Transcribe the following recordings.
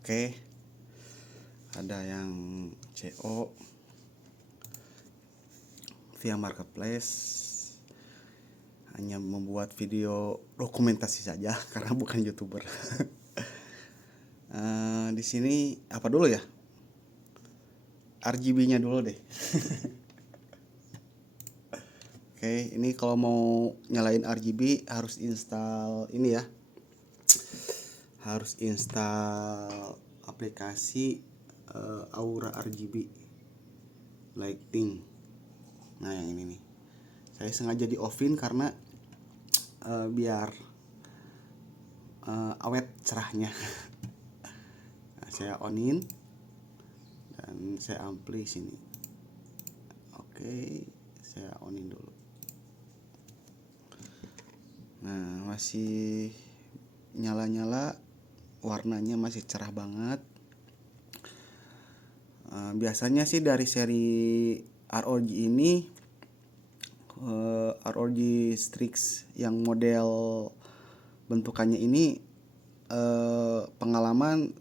Oke, ada yang CO via marketplace, hanya membuat video dokumentasi saja karena bukan YouTuber. Di sini apa dulu ya? RGB-nya dulu deh. Oke, ini kalau mau nyalain RGB harus install ini ya. Harus install aplikasi Aura RGB Lighting. Nah, yang ini nih. Saya sengaja di offin karena biar awet cerahnya. Nah, saya onin dan saya ampli sini. Oke, saya onin dulu. Nah, masih nyala-nyala, warnanya masih cerah banget. Biasanya sih dari seri ROG ini, ROG Strix yang model bentukannya ini, pengalaman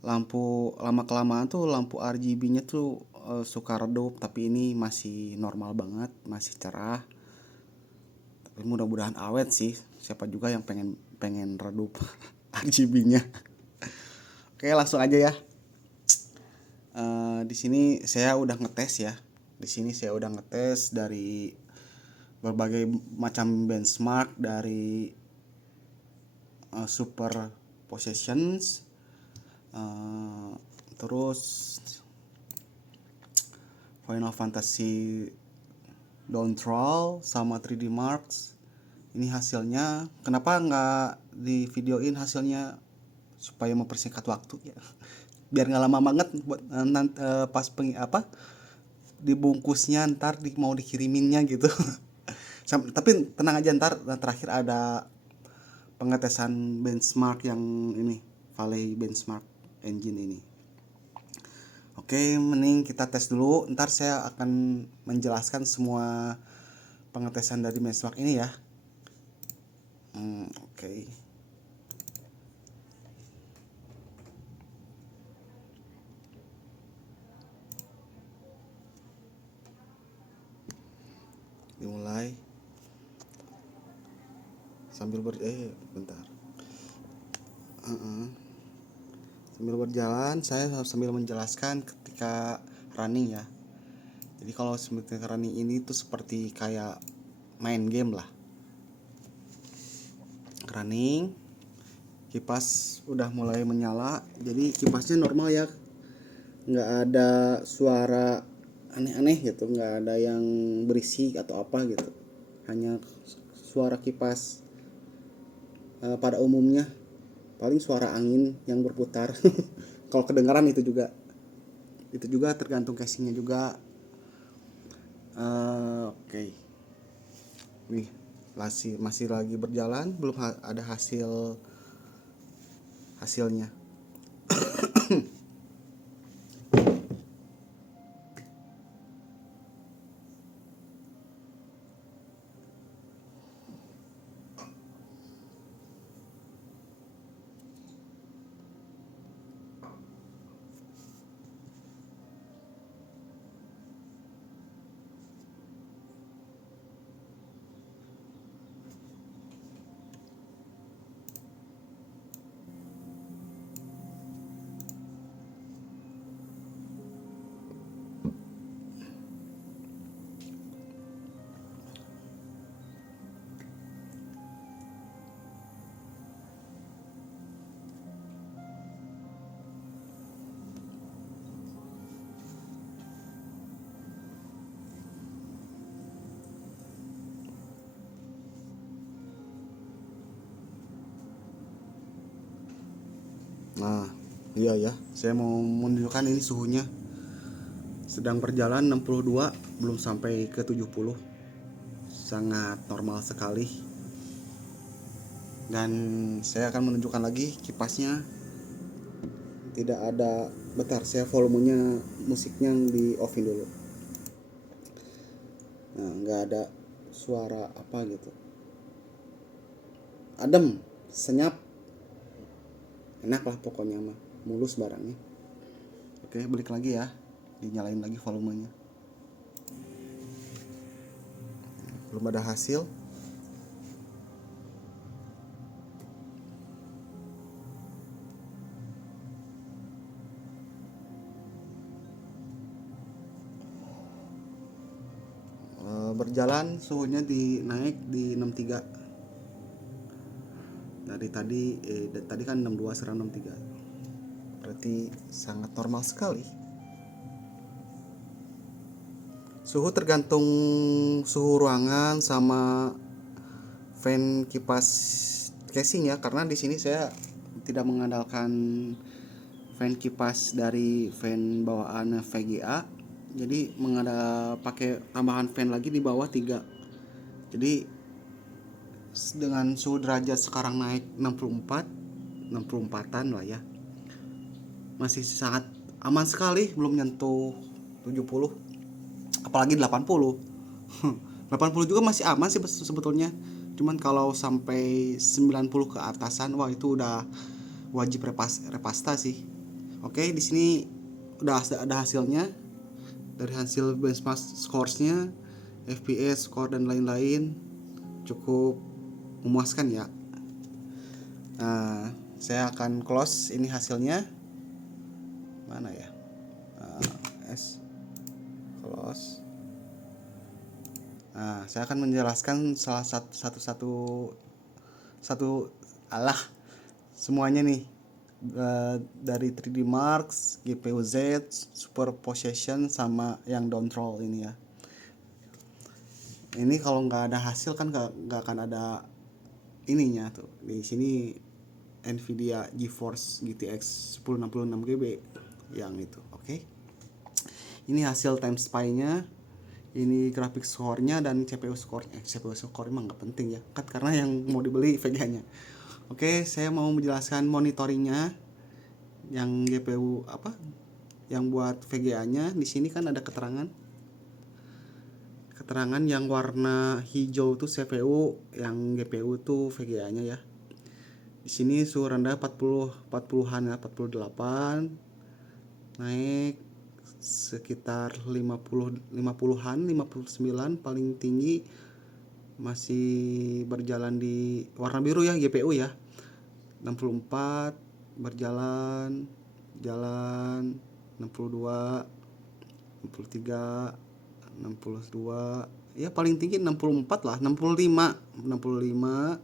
lampu lama kelamaan tuh lampu RGB-nya tuh suka redup, tapi ini masih normal banget, masih cerah. Tapi mudah-mudahan awet sih. Siapa juga yang pengen pengen redup RGB-nya. Oke, langsung aja ya. Di sini saya udah ngetes ya. Di sini saya udah ngetes dari berbagai macam benchmark dari Super Possessions, terus Final Fantasy Dawntrail sama 3D Marks. Ini hasilnya. Kenapa nggak di videoin hasilnya supaya mempersingkat waktu ya? Biar nggak lama banget buat pas dibungkusnya ntar mau dikiriminnya gitu. Tapi tenang aja, ntar terakhir ada pengetesan benchmark yang ini, Valley Benchmark Engine ini. Oke, mending kita tes dulu. Ntar saya akan menjelaskan semua pengetesan dari benchmark ini ya. Oke. Dimulai sambil bentar. Sambil berjalan saya harus sambil menjelaskan ketika running ya. Jadi kalau ketika running ini tuh seperti kayak main game lah. Running, kipas udah mulai menyala, jadi kipasnya normal ya, nggak ada suara aneh-aneh gitu, nggak ada yang berisik atau apa gitu, hanya suara kipas pada umumnya, paling suara angin yang berputar. Kalau kedengaran itu juga tergantung casingnya juga. Oke. Nih, masih lagi berjalan, belum ada hasilnya. Nah, iya ya, saya mau menunjukkan ini suhunya sedang berjalan 62, belum sampai ke 70. Sangat normal sekali. Dan saya akan menunjukkan lagi kipasnya tidak ada. Bentar, saya volumenya musiknya di offin dulu. Nah, nggak ada suara apa gitu, adem, senyap. enak lah pokoknya mah, mulus barangnya. Oke, balik lagi ya, dinyalain lagi volumenya. Belum ada hasil. Berjalan suhunya naik di 63. Dari tadi kan 62 sekarang 63. Berarti sangat normal sekali. Suhu tergantung suhu ruangan sama fan kipas casing ya, karena di sini saya tidak mengandalkan fan kipas dari fan bawaan VGA. Jadi pakai tambahan fan lagi di bawah 3. Jadi dengan suhu derajat sekarang naik 64-an lah ya. Masih sangat aman sekali, belum nyentuh 70. Apalagi 80. 80 juga masih aman sih sebetulnya. Cuman kalau sampai 90 ke atasan, wah itu udah wajib repasta sih. Oke, di sini udah ada hasilnya. Dari hasil benchmark scoresnya, FPS, score dan lain-lain cukup memuaskan ya. Nah, saya akan close ini hasilnya. Mana ya? Close. Nah, saya akan menjelaskan semuanya nih. Dari 3D Marks, GPU Z, Superposition sama yang down roll ini ya. Ini kalau nggak ada hasil kan nggak akan ada ininya tuh. Di sini Nvidia GeForce GTX 1066 GB yang itu. Oke. Ini hasil time spy-nya. Ini grafik score-nya dan CPU score-nya. CPU score emang nggak penting ya, kan karena yang mau dibeli VGA-nya. Oke, saya mau menjelaskan monitoringnya. Yang GPU yang buat VGA-nya di sini kan ada keterangan yang warna hijau tuh CPU, yang GPU tuh VGA-nya ya. Di sini suhu rendah 40-an ya, 48. Naik sekitar 50-an, 59. Paling tinggi masih berjalan di warna biru ya, GPU ya. 64 berjalan 62, 63, 62, ya paling tinggi 64 lah, 65, 65,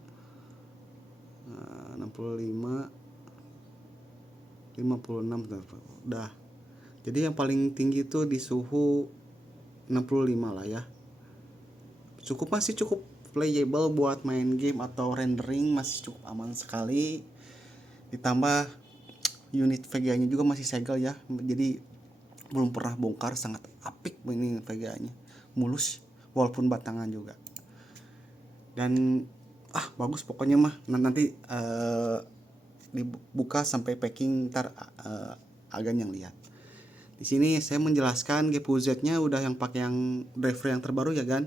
56 udah. Jadi yang paling tinggi itu di suhu 65 lah ya. Masih cukup playable buat main game atau rendering, masih cukup aman sekali. Ditambah unit VGA-nya juga masih segel ya. Jadi belum pernah bongkar, sangat apik ini VGA-nya. Mulus walaupun batangan juga. Dan bagus pokoknya mah. Nanti dibuka sampai packing ntar agan yang lihat. Di sini saya menjelaskan GPU Z-nya udah yang pakai yang driver yang terbaru ya kan.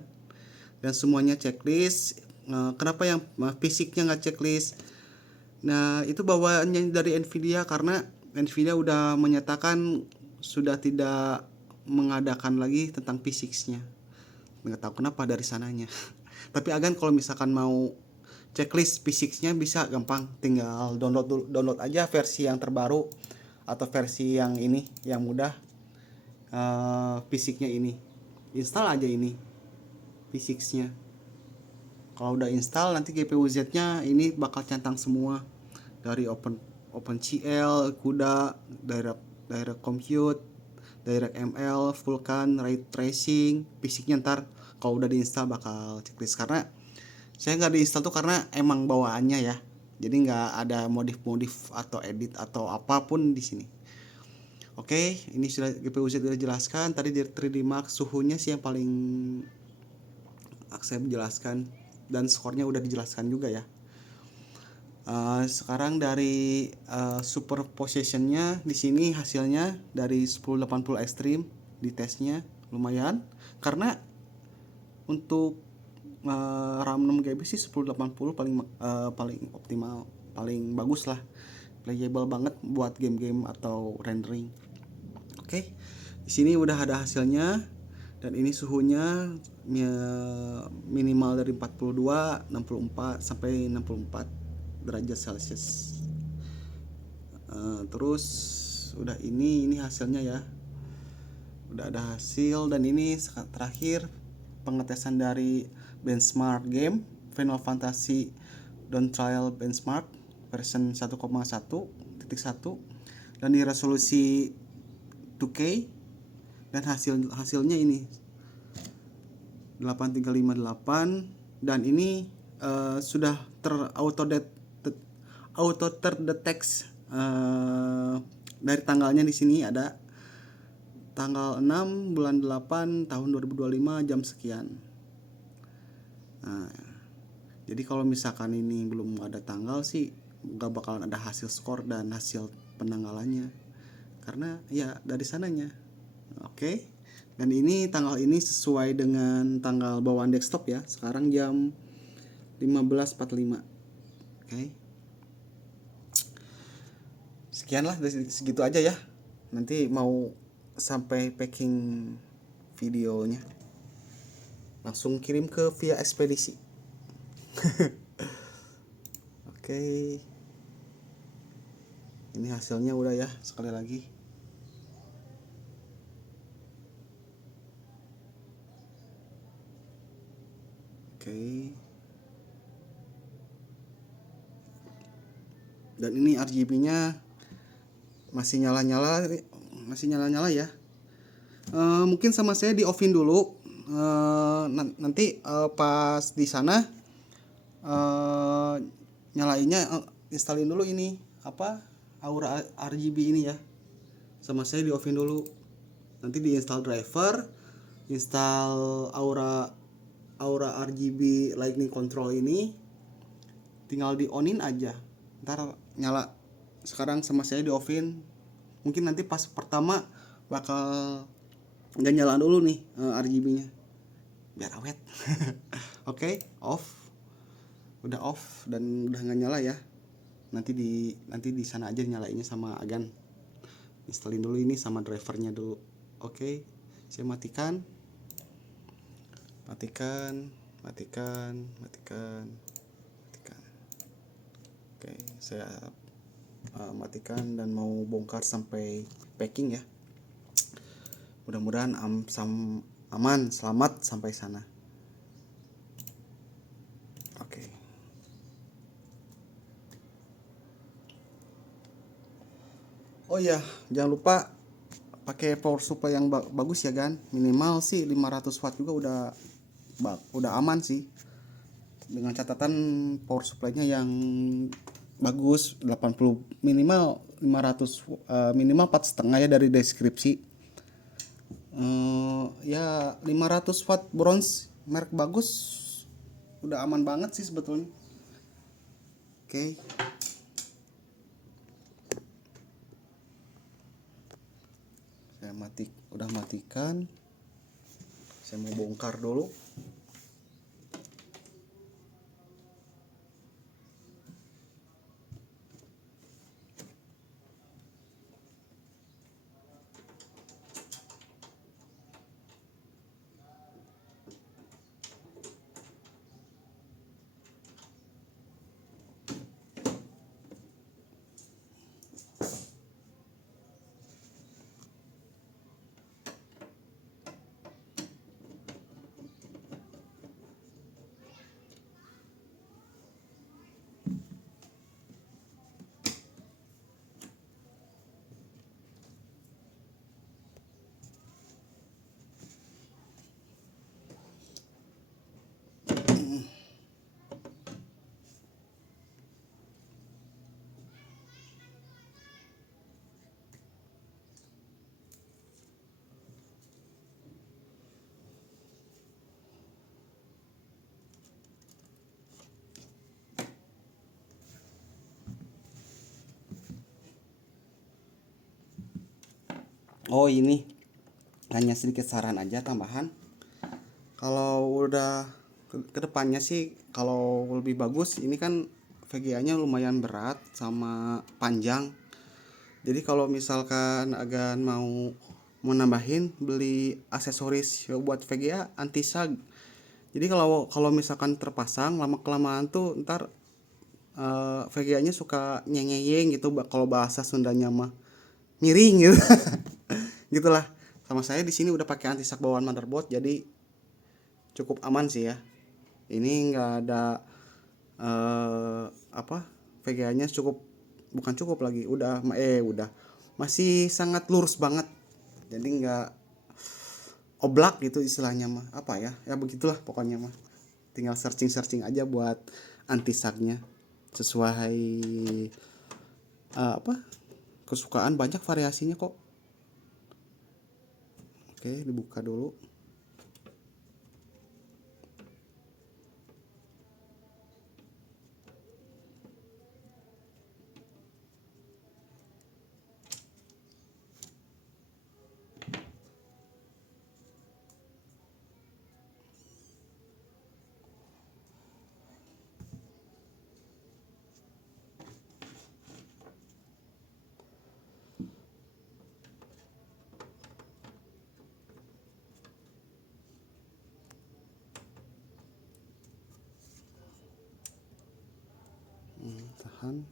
Dan semuanya checklist. Kenapa yang fisiknya nggak checklist? Nah, itu bawaannya dari Nvidia, karena Nvidia udah menyatakan sudah tidak mengadakan lagi tentang physics-nya. Nggak tahu kenapa dari sananya. Tapi agan kalau misalkan mau checklist physics-nya bisa gampang, tinggal download aja versi yang terbaru atau versi yang ini yang mudah. Physics-nya ini install aja ini physics-nya. Kalau udah install nanti GPU Z-nya ini bakal centang semua dari OpenCL, CUDA, Direct Compute, DirectML, Vulkan, Ray Tracing, physics-nya ntar kalau udah diinstal bakal checklist. Karena saya nggak diinstal tuh karena emang bawaannya ya, jadi nggak ada modif atau edit atau apapun di sini. Oke, ini sudah GPU Z sudah dijelaskan. Tadi di 3D Mark suhunya sih yang paling saya menjelaskan, dan skornya udah dijelaskan juga ya. Sekarang dari superpositionnya di sini hasilnya dari 1080 Extreme di tesnya lumayan, karena untuk RAM 6GB sih 1080 paling optimal, paling bagus lah. playable banget buat game-game atau rendering. Oke, di sini udah ada hasilnya dan ini suhunya minimal dari 42, 64 sampai 64 derajat Celcius. Terus udah ini hasilnya ya. Udah ada hasil dan ini terakhir pengetesan dari benchmark game Final Fantasy Dawn Trial Benchmark version 1,1.1 dan di resolusi 2K dan hasilnya ini 8358 dan ini sudah auto terdeteksi dari tanggalnya. Di sini ada tanggal 6 bulan 8 tahun 2025 jam sekian. Nah, jadi kalau misalkan ini belum ada tanggal sih nggak bakalan ada hasil skor dan hasil penanggalannya karena ya dari sananya. Oke. Dan ini tanggal ini sesuai dengan tanggal bawaan desktop ya. Sekarang jam 15.45. Oke. Sekianlah, segitu aja ya. Nanti mau sampai packing videonya langsung kirim ke via ekspedisi. Oke. Ini hasilnya udah ya, sekali lagi. Oke. Dan ini RGB-nya masih nyala-nyala ya. Mungkin sama saya di offin dulu. Nanti pas di sana nyalainnya installin dulu ini Aura RGB ini ya. Sama saya di offin dulu. Nanti diinstal driver, install Aura RGB Lightning Control ini, tinggal di onin aja. Ntar nyala. Sekarang sama saya di offin. Mungkin nanti pas pertama bakal nggak nyala dulu nih RGB-nya biar awet. Oke, off. Udah off dan udah nggak nyala ya. Nanti di sana aja nyalainnya sama Agan. Installin dulu ini sama drivernya dulu. Oke, saya matikan. Oke, saya matikan dan mau bongkar sampai packing ya. Mudah-mudahan aman, selamat sampai sana. Oke. Oh iya, jangan lupa pakai power supply yang bagus ya kan. Minimal sih 500 watt juga udah aman sih. Dengan catatan power supply-nya yang bagus 80 minimal 500 minimal 4,5 ya dari deskripsi. Ya 500 watt bronze merek bagus udah aman banget sih sebetulnya. Oke. Saya udah matikan. Saya mau bongkar dulu. Oh ini hanya sedikit saran aja tambahan. Kalau udah kedepannya sih kalau lebih bagus ini kan VGA-nya lumayan berat sama panjang. Jadi kalau misalkan agan mau nambahin beli aksesoris buat VGA anti sag. Jadi kalau kalau misalkan terpasang lama kelamaan tuh ntar VGA-nya suka nyengeyeng gitu kalau bahasa Sundanya mah miring gitu. Gitulah. Sama saya di sini udah pakai anti sag bawaan motherboard jadi cukup aman sih ya. Ini enggak ada apa VGA-nya cukup, bukan cukup lagi, udah masih sangat lurus banget. Jadi enggak oblak gitu istilahnya mah, apa ya, ya begitulah pokoknya mah. Tinggal searching aja buat anti sagnya sesuai apa kesukaan, banyak variasinya kok. Oke, dibuka dulu. Tahan.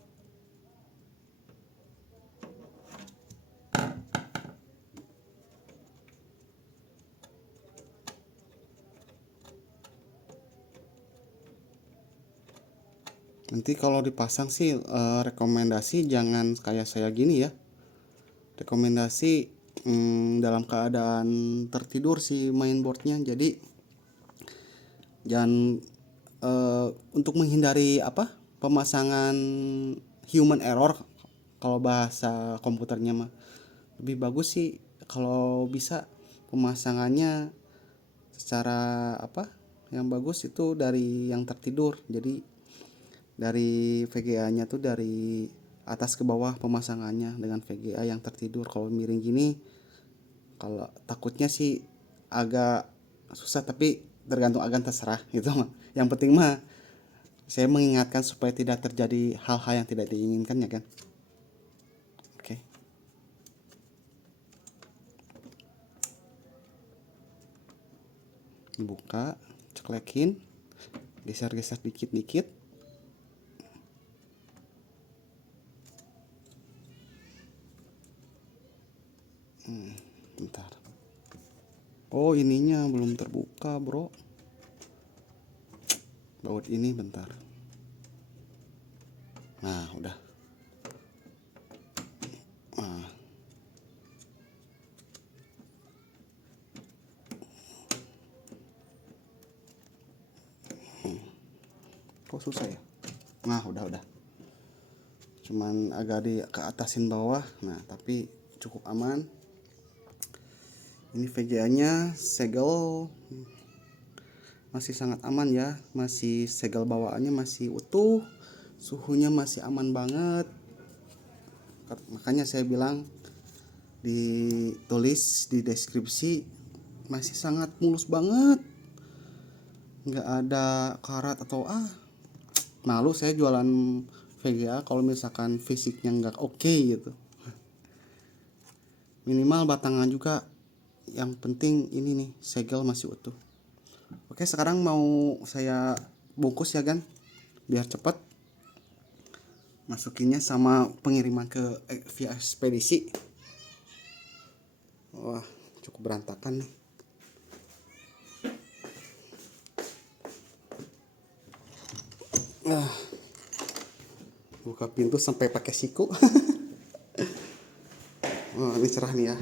Nanti kalau dipasang sih rekomendasi jangan kayak saya gini ya. Rekomendasi dalam keadaan tertidur si mainboardnya. Jadi jangan untuk menghindari apa pemasangan human error, kalau bahasa komputernya mah lebih bagus sih kalau bisa pemasangannya secara apa yang bagus itu dari yang tertidur. Jadi dari VGA-nya tuh dari atas ke bawah pemasangannya dengan VGA yang tertidur. Kalau miring gini, kalau takutnya sih agak susah, tapi tergantung agan terserah gitu mah. Yang penting mah saya mengingatkan supaya tidak terjadi hal-hal yang tidak diinginkan ya kan. Oke. Buka, ceklekin, geser-geser dikit-dikit. Bentar. Oh, ininya belum terbuka, bro. Baut ini bentar. Nah, udah. Nah. Kok susah ya? Nah, udah. Cuman agak di ke atasin bawah. Nah, tapi cukup aman. Ini VGA-nya segel masih sangat aman ya, masih segel bawaannya masih utuh, suhunya masih aman banget. Makanya saya bilang ditulis di deskripsi masih sangat mulus banget, nggak ada karat atau malu saya jualan VGA kalau misalkan fisiknya nggak oke gitu. Minimal batangan juga, yang penting ini nih segel masih utuh. Oke, sekarang mau saya bungkus ya kan, biar cepet masukinnya sama pengiriman ke via ekspedisi. Wah, cukup berantakan nih. Buka pintu sampai pakai siku. Oh, ini cerah nih ya,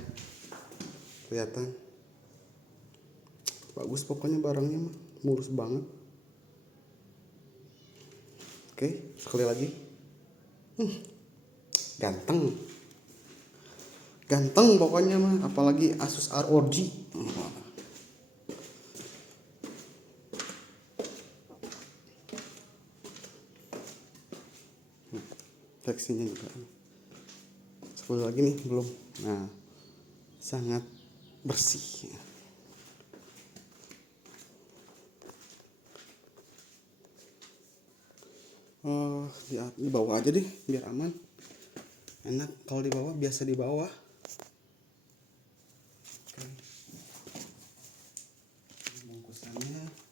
kelihatan bagus pokoknya barangnya mah, mulus banget. Oke, sekali lagi. Ganteng ganteng pokoknya mah, apalagi Asus ROG. Fleksinya juga sekali lagi nih belum. Nah, sangat bersih. Di bawah aja deh biar aman. Enak kalau di bawah, biasa di bawah. Oke. Bungkusannya.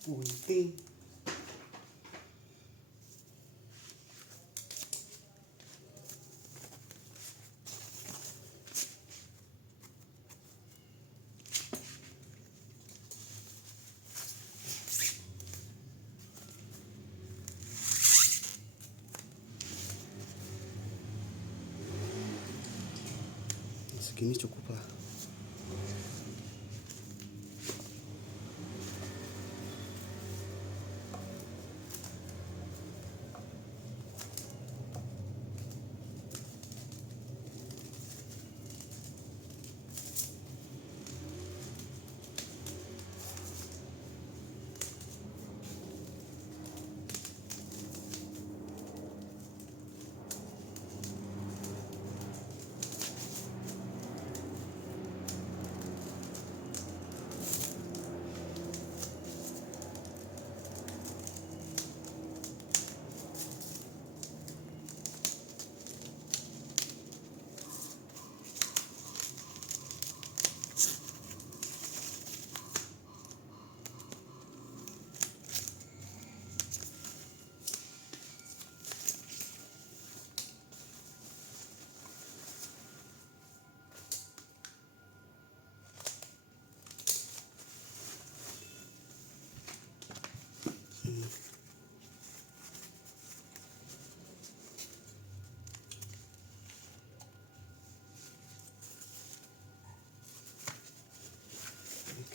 Gunting. Segini cukup lah.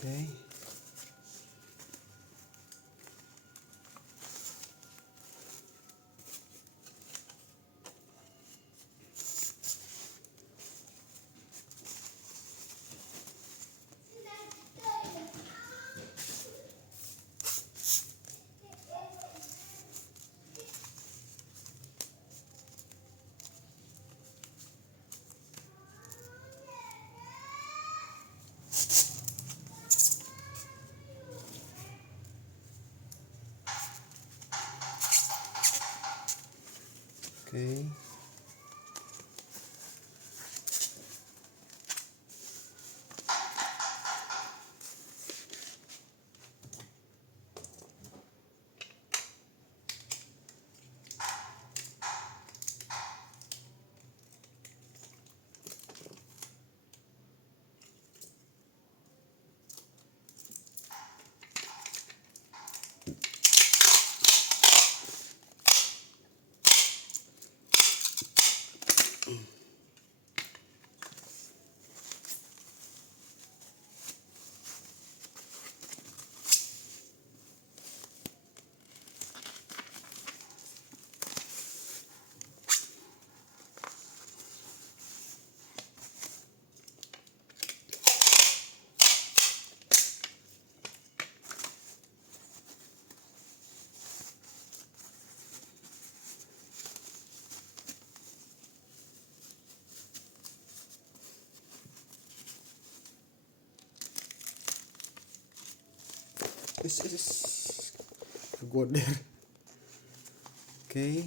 Oke. Oke. Kegoder. Oke.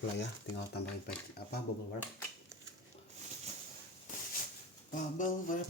cukup lah ya, tinggal tambahin bubble wrap. Bubble wrap.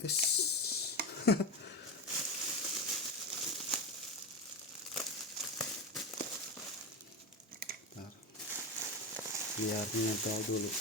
Yes. Bentar. Biar nempel dulu.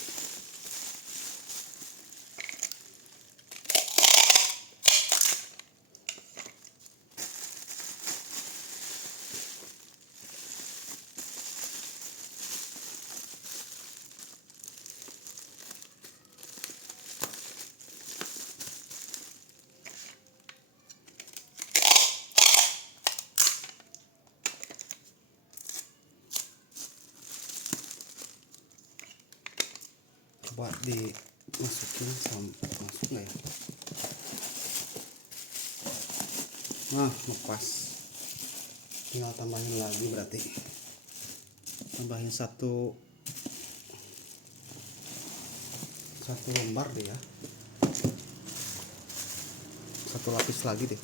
Coba dimasukin masuk nggak ya? Nah, lepas. Tinggal tambahin lagi, berarti tambahin satu lembar deh ya, satu lapis lagi deh.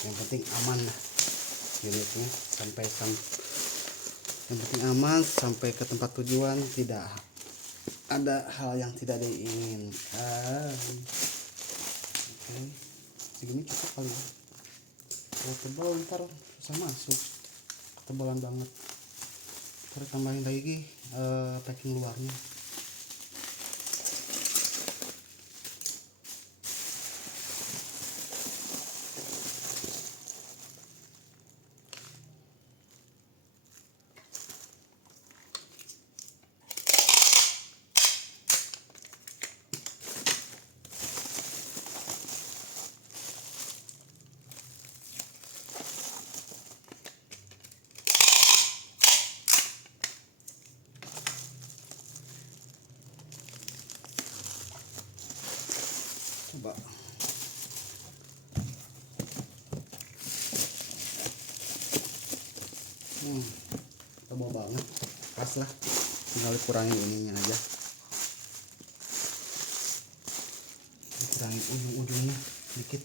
Yang penting aman lah unitnya, yang penting aman sampai ke tempat tujuan, tidak ada hal yang tidak diinginkan. Oke, segini cukup kali ya. Kalau tebal ntar susah masuk, ketebalan banget. Ntar tambahin lagi packing luarnya. coba. Tebal banget, pas lah, tinggal kurangin ininya aja, kurangin ujung-ujungnya dikit.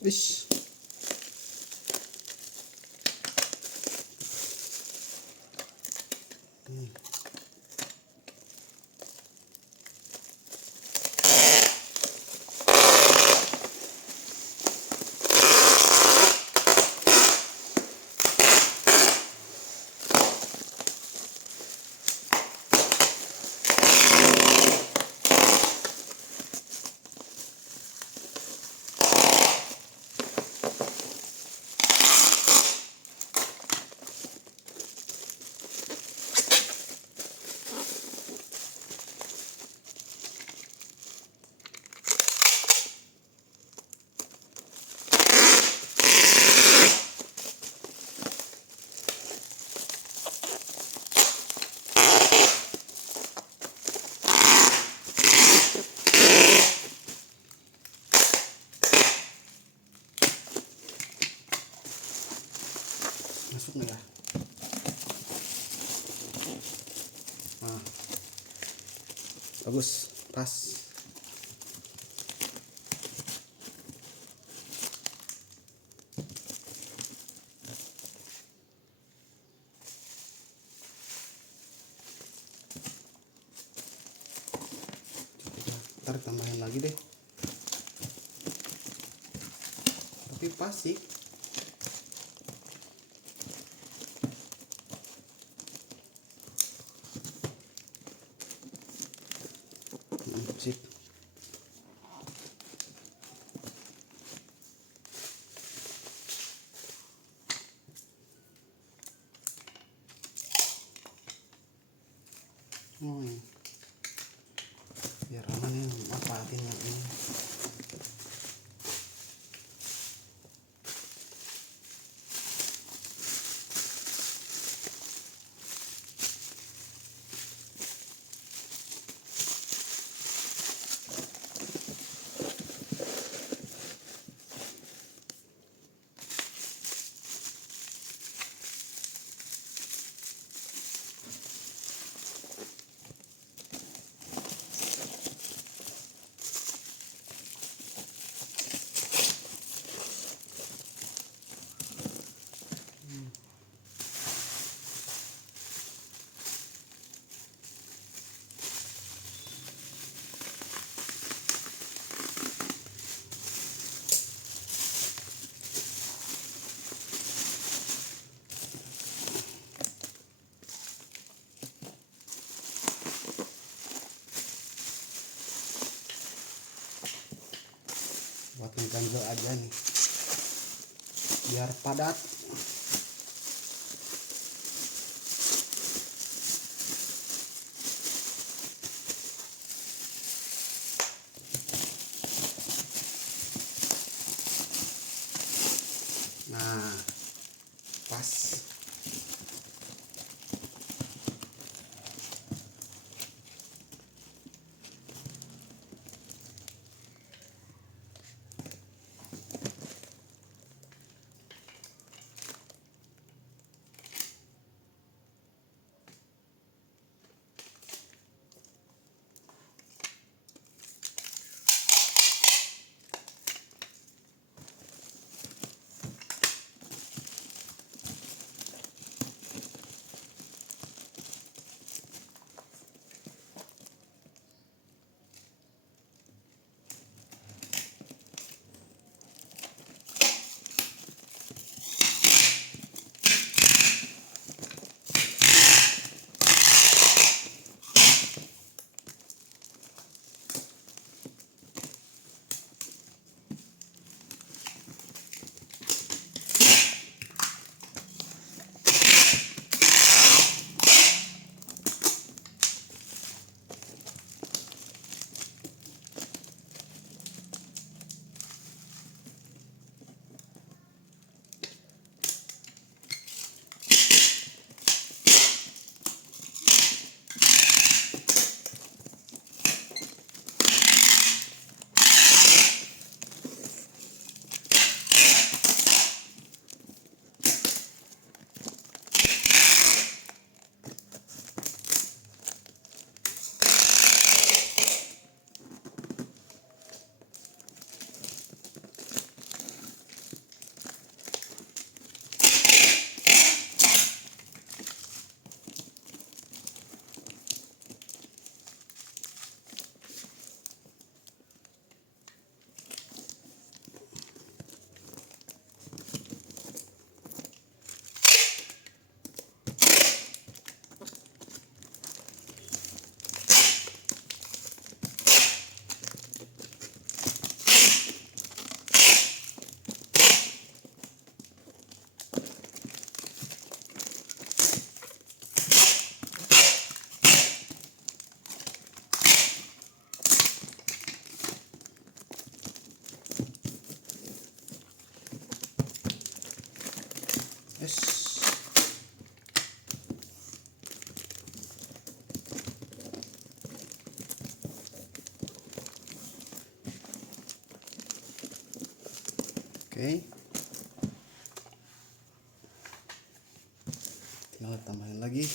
Ish. Masuk nih ya. Nah, bagus, pas. Ntar tambahin lagi deh, tapi pas sih. Sip. Biar aman ya, manfaatin yang ini. ganjel aja nih biar padat. Nah, pas. Yes. Oke. Tinggal tambahin lagi.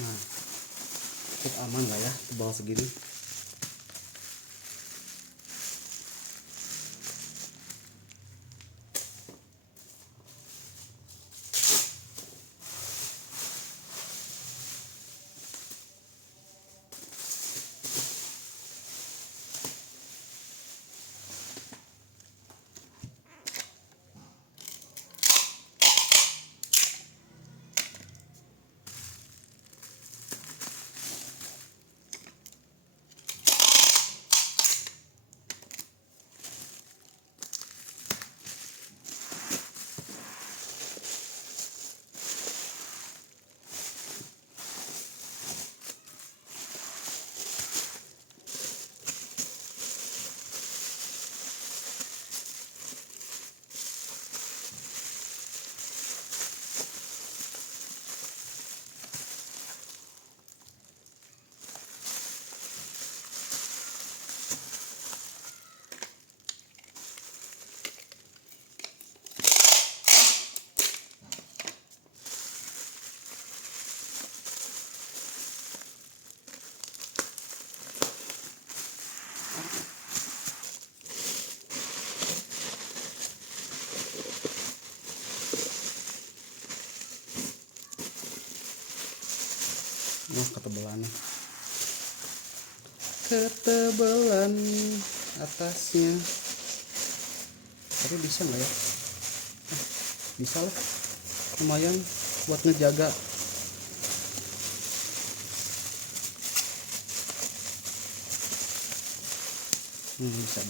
Nah, cukup aman lah ya tebal segini. Nah, ketebalan atasnya, tapi bisa nggak ya? Bisa lah, lumayan buat ngejaga. Bisa.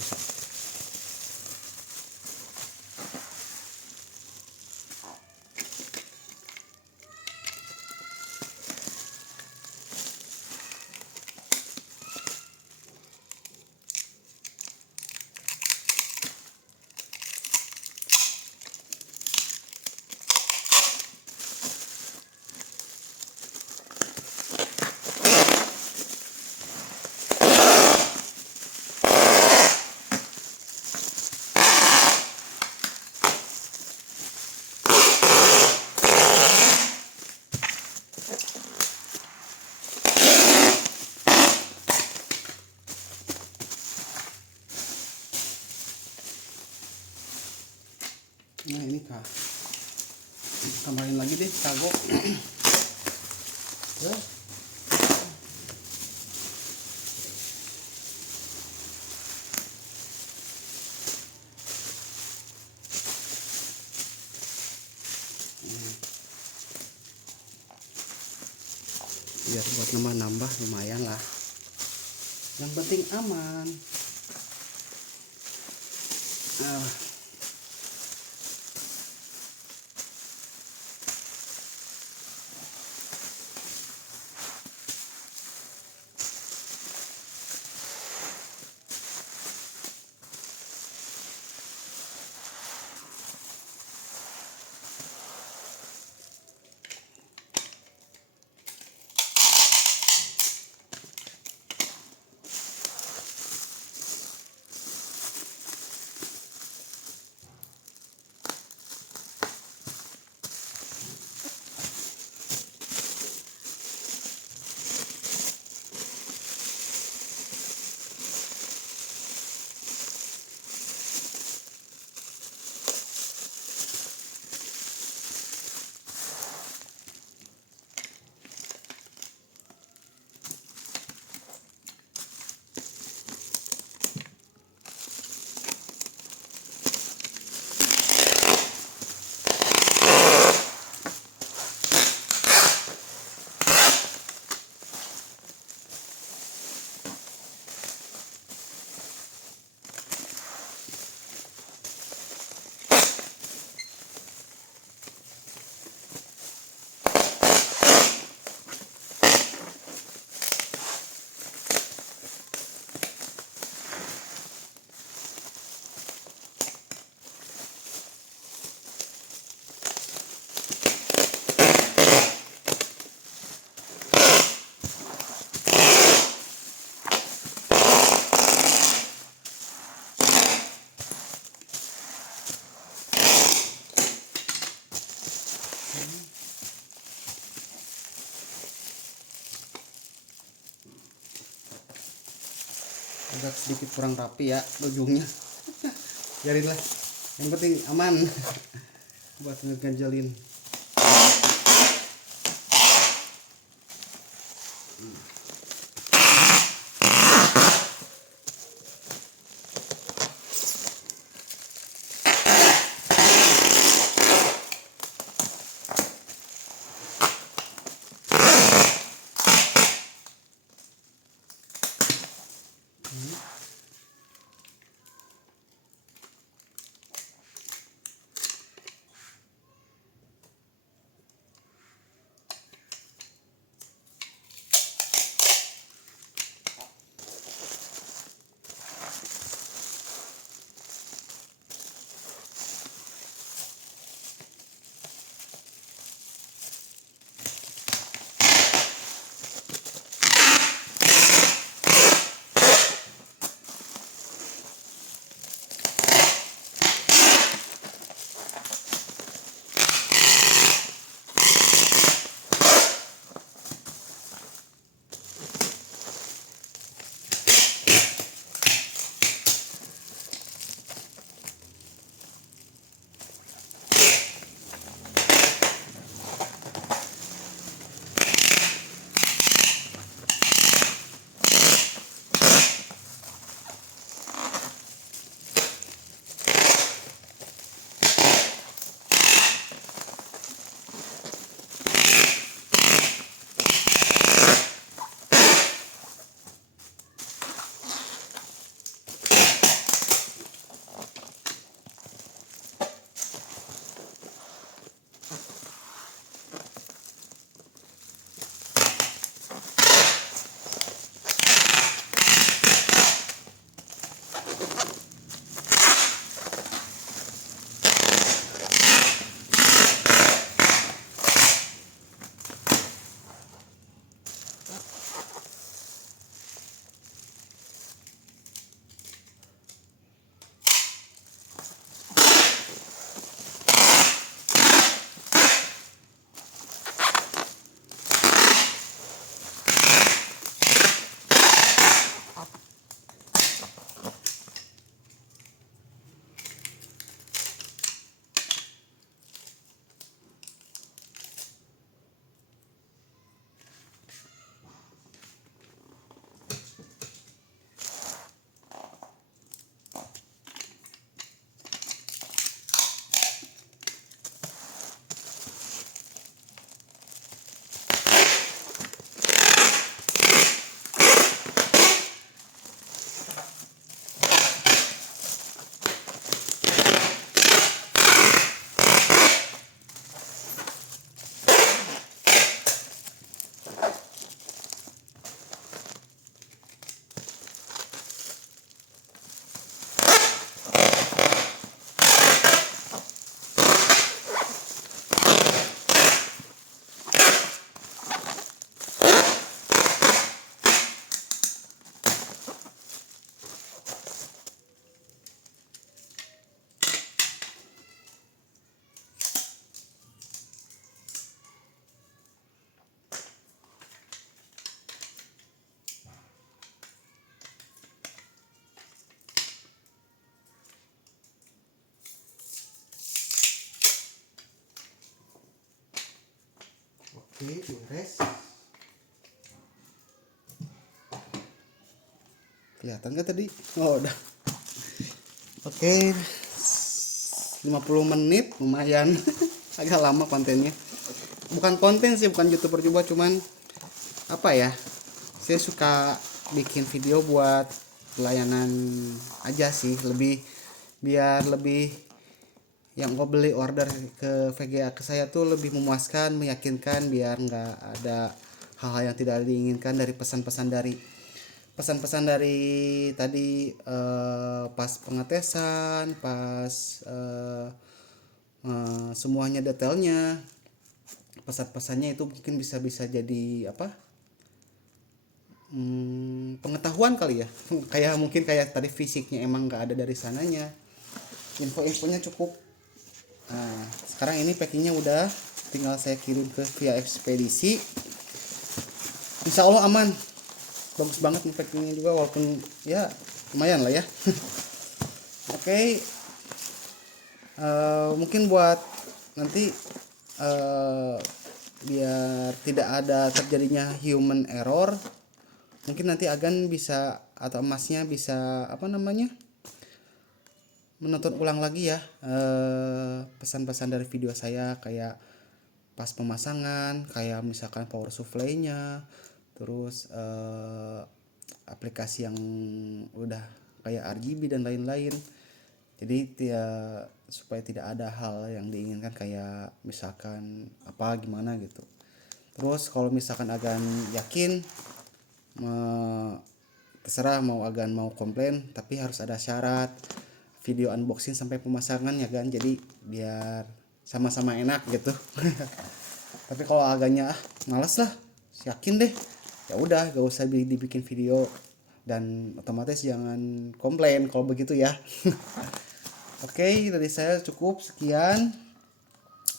Nah, ini kak, tambahin lagi deh kagok. Ya. Biar buat nambah lumayan lah, yang penting aman. agak sedikit kurang rapi ya ujungnya. Biarinlah, yang penting aman buat ngeganjelin. Oke, beres. Kelihatan nggak tadi? Oh, udah. Oke, 50 menit lumayan. Agak lama kontennya. Bukan konten sih, bukan YouTuber juga, cuman apa ya? Saya suka bikin video buat pelayanan aja sih, lebih biar lebih yang mau beli order ke VGA ke saya tuh lebih memuaskan, meyakinkan, biar nggak ada hal-hal yang tidak diinginkan dari pesan-pesan dari tadi, pas pengetesan, pas semuanya detailnya, pesan-pesannya itu mungkin bisa jadi apa, pengetahuan kali ya. Kayak mungkin kayak tadi fisiknya emang nggak ada dari sananya, info-infonya cukup. Nah, sekarang ini packingnya udah, tinggal saya kirim ke via ekspedisi. Insya Allah aman. bagus banget nih packingnya juga, walaupun ya lumayan lah ya. Oke, mungkin buat nanti biar tidak ada terjadinya human error, mungkin nanti Agan bisa atau emasnya bisa apa namanya menonton ulang lagi ya pesan-pesan dari video saya, kayak pas pemasangan, kayak misalkan power supply-nya, terus aplikasi yang udah kayak RGB dan lain-lain. Jadi supaya tidak ada hal yang diinginkan kayak misalkan apa gimana gitu. Terus kalau misalkan Agan yakin, terserah mau Agan mau komplain, tapi harus ada syarat video unboxing sampai pemasangan ya kan, jadi biar sama-sama enak gitu. Tapi kalau Agannya malas lah, yakin deh, ya udah gak usah dibikin video, dan otomatis jangan komplain kalau begitu ya. Oke, dari saya cukup sekian.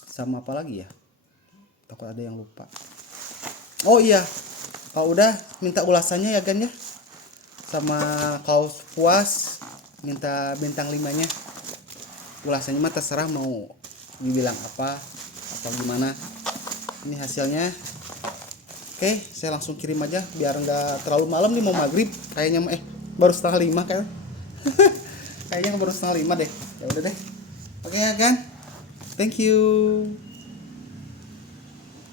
Sama apa lagi ya? Takut ada yang lupa. Oh iya, kalau udah minta ulasannya ya Gan ya. Sama kalau puas minta bintang 5-nya. Ulasannya mah terserah mau dibilang apa atau gimana. Ini hasilnya. Oke, saya langsung kirim aja biar nggak terlalu malam nih, mau maghrib kayaknya. Baru setengah 5 kan. Kayaknya baru setengah 5 deh. Ya udah deh. Oke ya kan. Thank you.